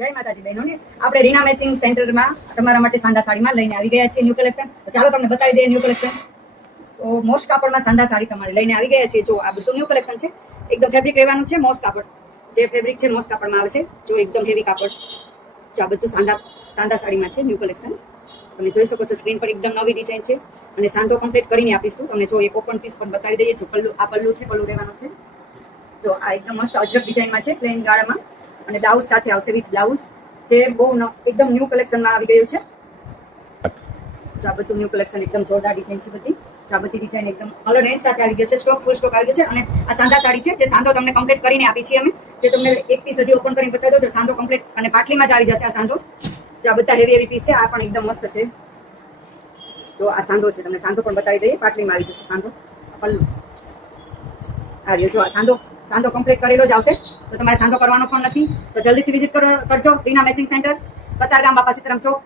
જય માતાજી બહેનોને, આપણે રીના મેચિંગ સેન્ટરમાં તમારા માટે સાંધા સાડીમાં લઈને આવી ગયા છીએ ન્યૂ કલેક્શન. તો ચાલો તમને બતાવી દઈએ ન્યૂ કલેક્શન. તો મોસ્ટ કાપડમાં સાંધા સાડી તમારે લઈને આવી ગયા છીએ. જો આ બધું ન્યૂ કલેક્શન છે. એકદમ ફેબ્રિક રહેવાનું છે. મોસ્ટ કાપડ જે ફેબ્રિક છે મોસ્ટ કાપડમાં આવશે. જો એકદમ હેવી કાપડ. જો આ બધું સાંધા સાડીમાં છે ન્યૂ કલેક્શન. તમે જોઈ શકો છો સ્ક્રીન પર એકદમ નવી ડિઝાઇન છે અને સાંધો કમ્પ્લીટ કરીને આપીશું તમને. જો એક ઓપન પીસ પણ બતાવી દઈએ. જો પલ્લુ, આ પલ્લુ છે, પલ્લુ રહેવાનું છે. જો આ એકદમ મસ્ત અજરક ડિઝાઇનમાં છે, પ્લેન ગાળામાં અને બ્લાઉઝ સાથે આવશે વિથ બ્લાઉઝ, જે બહુ એકદમ ન્યૂ કલેક્શનમાં આવી ગયું છે. જો આ બધું ન્યૂ કલેક્શન એકદમ જોરદાર ડિઝાઇન છે બધી. આ બધી ડિઝાઇન એકદમ કલર રેન્જ સાથે આવી ગયો છે. સ્ટોક ફૂલ સ્ટોક આવી ગયો છે. અને આ સાંધા સાડી છે જે સાંધો તમને કમ્પ્લીટ કરીને આપી છીએ અમે. જે તમને એક પીસ હજી ઓપન કરીને બતાવી દો. સાંધો કમ્પ્લીટ અને પાટલીમાં જ આવી જશે આ સાંધો. જો આ બધા હેવી પીસ છે. આ પણ એકદમ મસ્ત છે. જો આ સાંધો છે, તમને સાંધો પણ બતાવી દઈએ. પાટલીમાં આવી જશે સાંધો. પલ્લુ આ રહ્યો. જો આ સાંધો કમ્પ્લીટ કરેલો જ આવશે. તો તમારે સાંધો કરવાનો પણ નથી. તો જલ્દીથી વિઝિટ કરજો રીના મેચિંગ સેન્ટર, કતારગામ, બાપા સીતારામ ચોક.